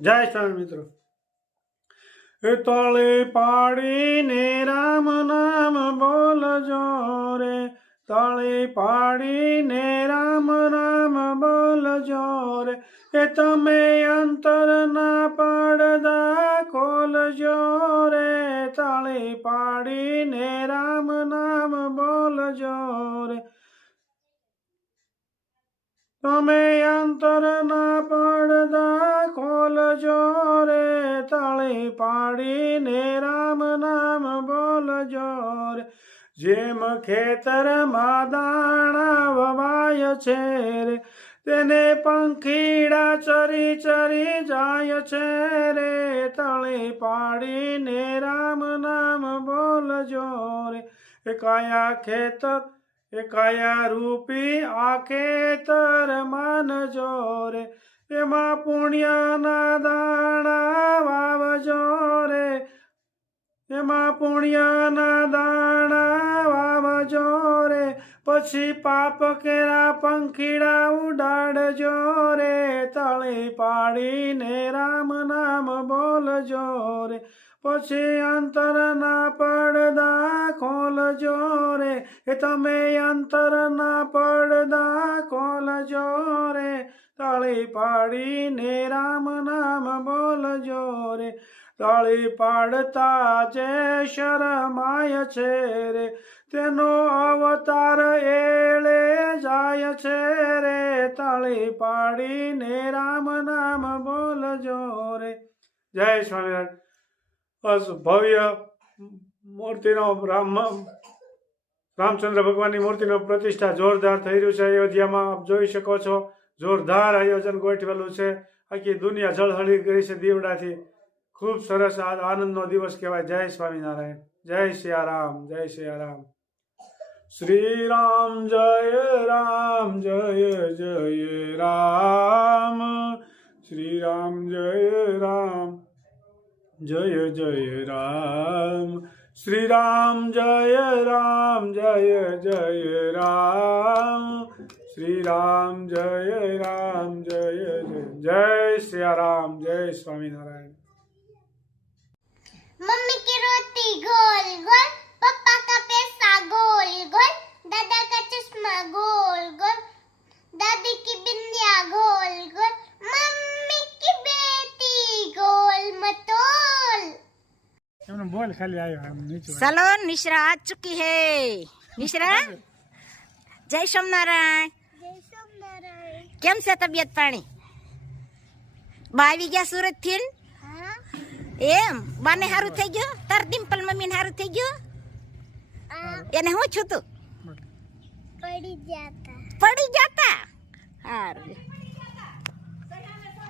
જય સ્વામી મિત્રો। એ તળે પાડીને રામ નામ બોલજો રે, તળે પાડીને રામ નામ બોલજો રે, એ તમે અંતરના પડદા ખોલજો રે, તળે પાડીને રામ નામ બોલજો રે, તમે અંતરના પડદા ખોલજો રે, તળે પાડીને રામ નામ બોલજો રે, જેમ ખેતરમાં દાણા વવાય છે રે, તેને પંખીડા ચરી ચરી જાય છે રે, તળે પાડીને રામ નામ બોલજો રે, એ કયા ખેતર એ કયા રૂપી આ ખેતર માનજો રે, એમાં પુણ્યના દાણા વાવજો રે, એમાં પુણ્યના દાણા વાવજો રે, પછી પાપ કેરા પંખીડા ઉડાડજો રે, તળે પાડીને રામ નામ બોલજો રે, પછી અંતરના પડદા ખોલજો રે, એ તમે અંતરના પડદા ખોલજો રે, તળે પાડીને રામ નામ બોલજો રે, તળી પાડતા જે શરમાય છે રે, તેનો અવતાર એળે જાય છે રે, તળી પાડીને રામ નામ બોલજો રે। જય સ્વામિનારાયણ। બસ ભવ્ય મૂર્તિનો રામચંદ્ર ભગવાનની મૂર્તિનો પ્રતિષ્ઠા જોરદાર થઈ રહ્યું છે અયોધ્યામાં। આપ જોઈ શકો છો, જોરદાર આયોજન ગોઠવેલું છે, આખી દુનિયા જળહળી ગઈ છે દીવડાથી। ખૂબ સરસ આનંદનો દિવસ કહેવાય। જય સ્વામિનારાયણ, જય સિયારામ, જય સિયારામ। શ્રી રામ જય રામ, જય જય રામ, શ્રી રામ જય રામ, જય જય રામ, શ્રી રામ જય રામ, જય જય રામ, શ્રી રામ જય રામ, જય જય જય સિયારામ, જય સ્વામિનારાયણ। मम्मी की रोटी गोल गोल, पापा का पैसा गोल गोल, दादा का चश्मा गोल गोल, दादी की बिंदिया गोल गोल, मम्मी की बेटी गोल मटोल। बोल खाली आयो हम नीचे। चलो निश्रा आ चुकी है। निश्रा जय सोमनारायण। केम से तबियत पानी? बावी गया सूरत थी एम बाने हारू થઈ ગયો? તાર ડિમ્પલ મમ્મીને હારું થઈ ગયો? એને હું છું તું? પડી જાતા હારું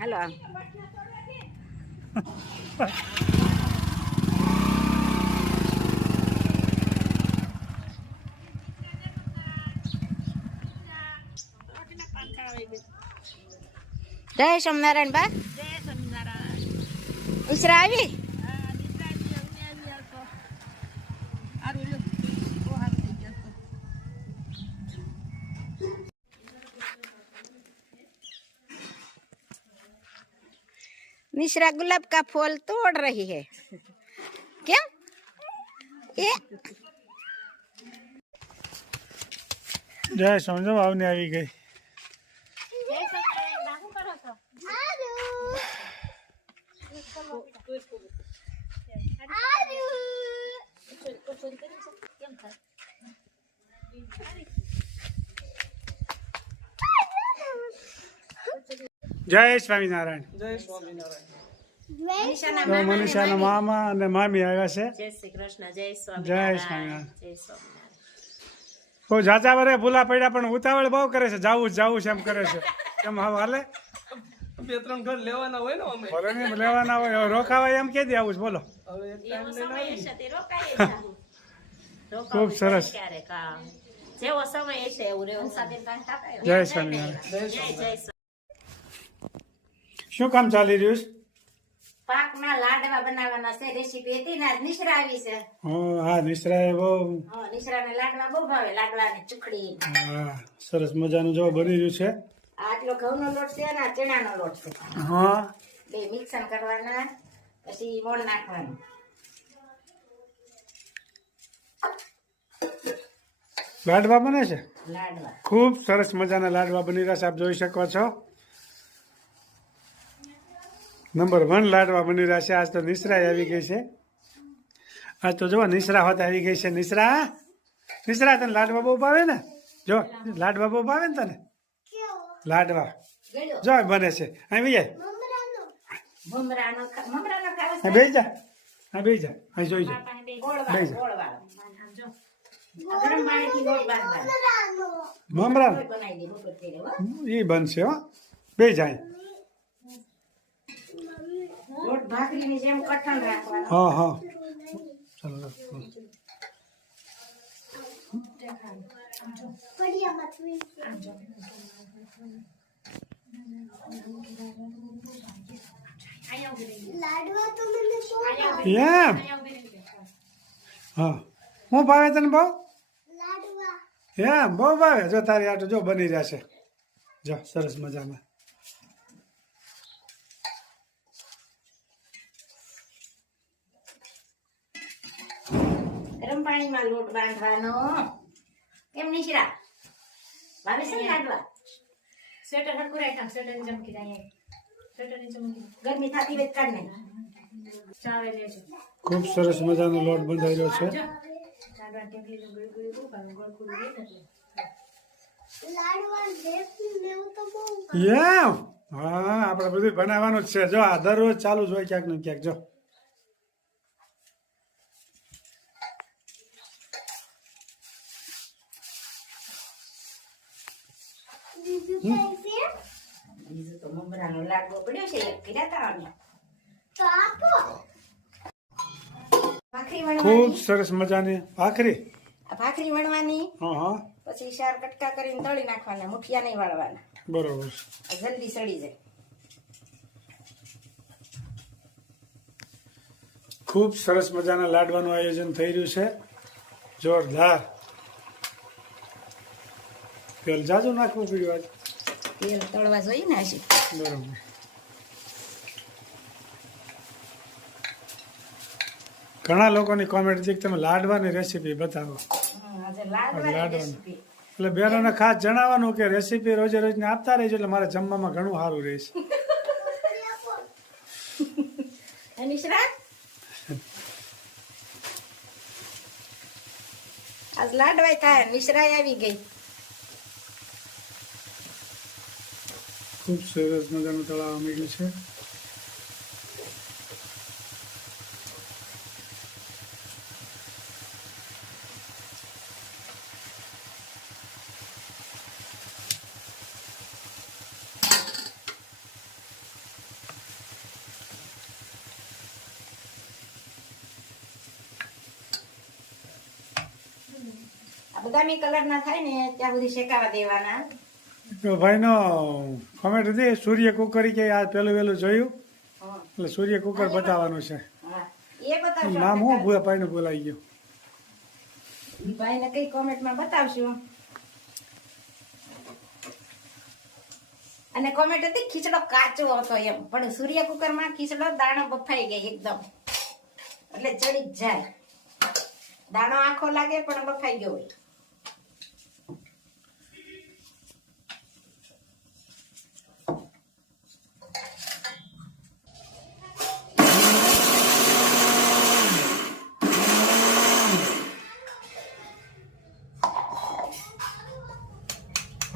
હાલો જય સોમનારાયણ બા। જય સોમનારાયણ। ઉસરા આવી? निश्रा गुलाब का फूल तोड़ रही है क्या? ये जय समझो आवने આવી ગઈ। જય સ્વામિનારાયણ। જય સ્વામિનારાયણ। મનીષાના મામા અને મામી આવ્યા છે। जय श्री कृष्ण। जय જય स्वामी। સ્વામિનારાયણ। जय स्वामी। બહુ ઝાઝા વરે ભૂલા પડ્યા પણ ઉતાવળ બહુ કરે છે, જાવું જાવું છે એમ કરે છે। કેમ હવે હાલે? બે ત્રણ ઘર લેવાના હોય ને અમે ભલે ને લેવાના હોય, હવે રોકાવાય એમ કે દે આવું છે બોલો। હવે એવો સમય હશે તે રોકાય જાવું। ખૂબ સરસ। ક્યારેક હા જેવો સમય હશે એવું રેવું સાબેન કાંઈ થાકાય। જય સ્વામિનારાયણ। જય જય શું કામ ચાલી રહ્યું છે? પાકના લાડવા બનાવવાના છે, રેસીપી હતી ને નિશ્રા આવી છે। હા નિશ્રાએ બહુ હા નિશ્રાને લાડવા બહુ ભાવે, લાડવા ને ચૂખડી। હા સરસ મજાનું જો બની રહ્યું છે। આટલો ઘઉંનો લોટ છે અને આ ચણાનો લોટ છે। હા બે મિક્સર કરવાના, પછી મોણ નાખવાનું. લાડવા બને છે, લાડવા ખૂબ સરસ મજાના લાડવા બની રહ્યા છે. આપ જોઈ શકો છો, નંબર 1 લાડવા બની રહ્યા છે. આજ તો નિશ્રા આવી ગઈ છે. આજ તો જો નિશ્રા હોત આવી ગઈ છે. નિશ્રા તને લાડવા બહુ ભાવે ને? જો લાડવા બહુ ભાવે ને તને? લાડવા ગળ્યો જો બને છે. અહીં બેસી જા, મમરાનો ખાવો અહીં બેસી જા, અહીં બેસી જા, અહીં જોઈ જા. ગોળવાળો બેસી જા. ગોળવાળો. આ ગરમ પાણીથી લોટ બાંધવાનો. મમરા લોટ બનાવી દે બપોર થઈ રહ્યો, હો. એ બનશે હો. બેસી જાય. લોટ ભાખરીની જેમ કઠણ રાખવાનો. હા હા ચાલો. લાડવા તો મને શું એમ હા, હું ભાવે તને બહુ? લાડવા એમ બહુ ભાવે. જો તારી આટો જો બની રહ્યા છે, જો સરસ મજામાં. ગરમ પાણીમાં લોટ બાંધવાનો. કેમ નિશ્રા ભાવે છે ને લાડવા? સ્વેટર હરકું રાખ્યા સ્વેટરની ચમકી જાય સ્વેટરની ચમકી ગરમી થતી હોય તો કાઢ નાખ. ચાવે લેજો ખૂબ સરસ મજાનો લોટ બંધાઈ રહ્યો છે. ચાડવા ટેકલીનું ગળગળું બહુ ભાવે ગળગળું રહે ને એટલે લાડવા દેખી લેવું તો બહુ એમ હા, આપણે બધું બનાવવાનું જ છે. જો આ દરરોજ ચાલુ જ હોય ક્યાંક ને ક્યાંક. જો બીજું કઈ છે બીજું તો મમરાનો લાડવો પડ્યો છે, એક કર્યા તા અમે. તો આપો ભાખરી ખૂબ વણવાની. સરસ મજાની ભાખરી. આ ભાખરી વણવાની, હા હા પછી 4 કટકા કરીને તળી નાખવાના, મુઠિયા નહીં વાળવાના. બરોબર. આ જલ્દી સડી જાય. ખૂબ સરસ મજાના લાડવાનું આયોજન થઈ રહ્યું છે, જોરદાર. તેલ જાજુ નાખવું પડ્યું આજ. તેલ તળવા જોઈએ ને હજી. બરોબર. ઘણા લોકોની કોમેન્ટ છે કે તમે લાડવાની રેસીપી બતાવો. આજે લાડવાની લાડવાની. રેસીપી. એટલે બહેનોને ખાસ જણાવવાનું કે રેસીપી રોજે રોજને આપતા રહેજો, એટલે મારે જમવામાં ઘણું સારું રહેશે. હે નિશ્રા? આજ લાડવાય થાય, નિશ્રાય આવી ગઈ. ખૂબ સરસ મજાનું તળાવ મળ્યું છે. આ બદામી કલર ના થાય ને ત્યાં સુધી શેકાવા દેવાના. તો ભાઈનો કોમેન્ટ હતી સૂર્ય કુકર કે આ પેલું વહેલું જોયું, હા, એટલે સૂર્ય કુકર બતાવવાનું છે. હા. એ બતાવશો નામ આપણે હું ભૂયા ભાઈનું બોલાઈ ગયું. ઈ ભાઈને કઈ કોમેન્ટમાં બતાવશું. અને કોમેન્ટ હતી ખીચડો કાચો હતો એમ, પણ સૂર્ય કુકરમાં ખીચડો દાણો બફાઈ ગઈ એકદમ, એટલે ચડી જ જાય. દાણો આખો લાગે પણ બફાઈ ગયો હોય.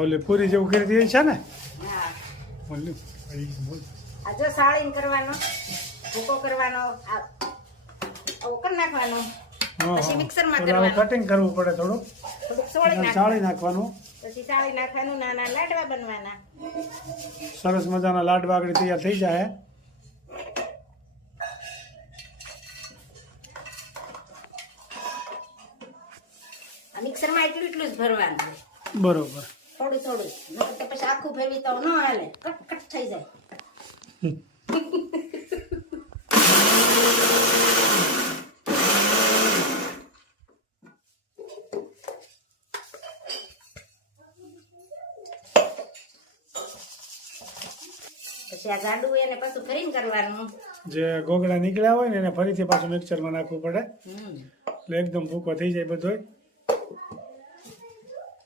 ઓલે પૂરી જેવું કરી દે છે ને. હા, ઓલું, ભાઈ, બોલ. આ જો સાળીને કરવાનો, ભૂકો કરવાનો, આવું કરી નાખવાનો, હા, પછી હા. મિક્સરમાં ઓલે હવે કરવાનું. કટિંગ કરવું પડે થોડું, થોડુંક સોળી નાખવાનું, ચાળી નાખવાનું. પછી સાળી નાખવાનું, નાના લાડવા બનવાના. સરસ મજાના લાડવા આગળ તૈયાર થઈ જાય. આ મિક્સરમાં એટલું એટલું જ ભરવાનું, બરોબર. થોડું થોડું, નકર તો પછી આખું ભેળવી તો ન હાલે, કટ કટ થઈ જાય. પછી પછી આ જાડું હોય એને પાછું ફરીને કરવાનું. જે ગોગડા નીકળ્યા હોય ને એને ફરીથી પાછું મિક્સરમાં નાખવું પડે એટલે એકદમ ભૂકો થઈ જાય બધોય.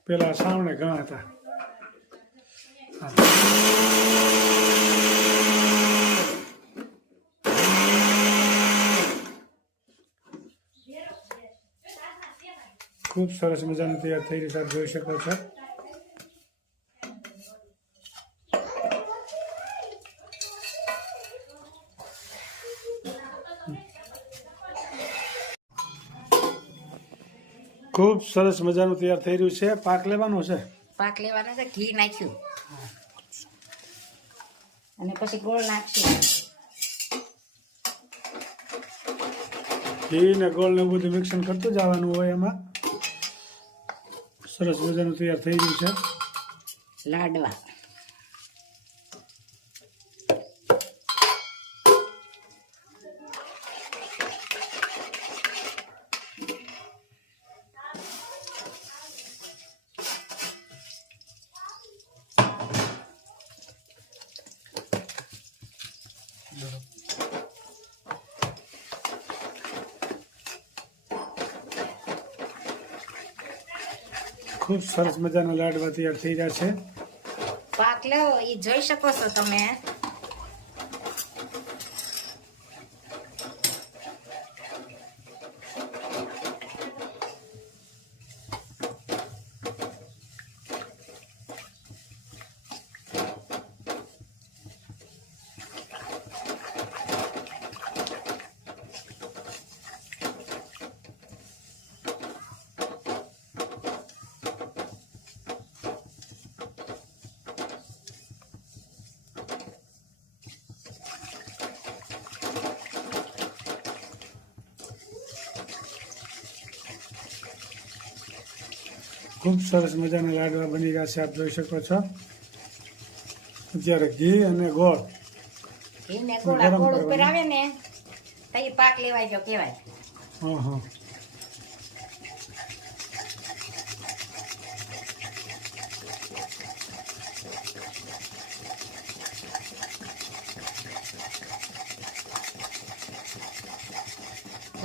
પેલા સાવણે ઘણા હતા. ખૂબ સરસ મજાનું તૈયાર થઈ રહ્યું છે, આપ જોઈ શકો છો. ખૂબ સરસ મજાનું તૈયાર થઈ રહ્યું છે. પાક લેવાનો છે. પાક લેવાનો છે, ઘી નાખ્યું અને પછી ગોળ નાખશું. ઘી ને ગોળ ને બધું મિક્સન કરતું જવાનું હોય એમાં. સરસ મજાનું તૈયાર થઈ રહ્યું છે. લાડવા ખૂબ સરસ મજાના લાડવા તૈયાર થઈ રહ્યા છે. પાક લેવો એ જોઈ શકો છો તમે. ખૂબ સરસ મજાના લાડવા બની રહ્યા છે, આપ જોઈ શકો છો. અત્યારે ઘી અને ગોળ ઘી ને ગોળ આ ગોળ ઉપર આવે ને તો એ પાક લેવાય જો કહેવાય. હા હા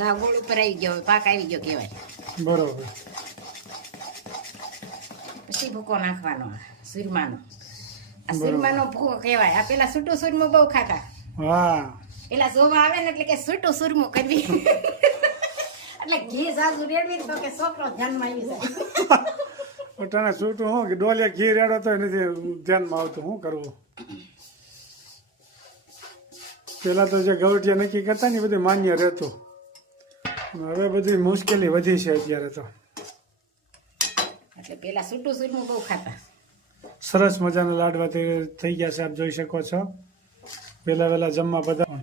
આ ગોળ ઉપર આવી ગયો પાક આવી ગયો કહેવાય. બરોબર. પછી ભૂકો નાખવાનો સુરમાનો. આ સુરમાનો ભૂકો કહેવાય. આ પેલા છૂટું સુરમું બહુ ખાતા. હા પેલા જોવા આવે ને એટલે કે છૂટું સુરમું કરવી એટલે ઘી સાસુ રેડવી તો કે છોકરો ધ્યાનમાં આવી જાય. તને છૂટું હું કે ડોલિયા ઘી રેડો તો નથી ધ્યાનમાં આવતું. શું કરવું? પેલા તો જે ગવટિયા નક્કી કરતા ને એ બધું માન્ય રહેતું. હવે બધી મુશ્કેલી વધી છે અત્યારે તો. એટલે પેલા છૂટું સુરમું બહુ ખાતા. સરસ મજાના લાડવા થઈ ગયા છે, આપ જોઈ શકો છો. વેલા વેલા જમવા બધા.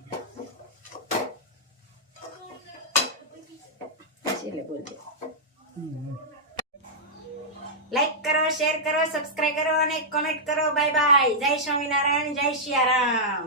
લાઈક કરો, શેર કરો, સબસ્ક્રાઇબ કરો અને કમેન્ટ કરો. Bye bye. જય સ્વામિનારાયણ, જય સિયારામ.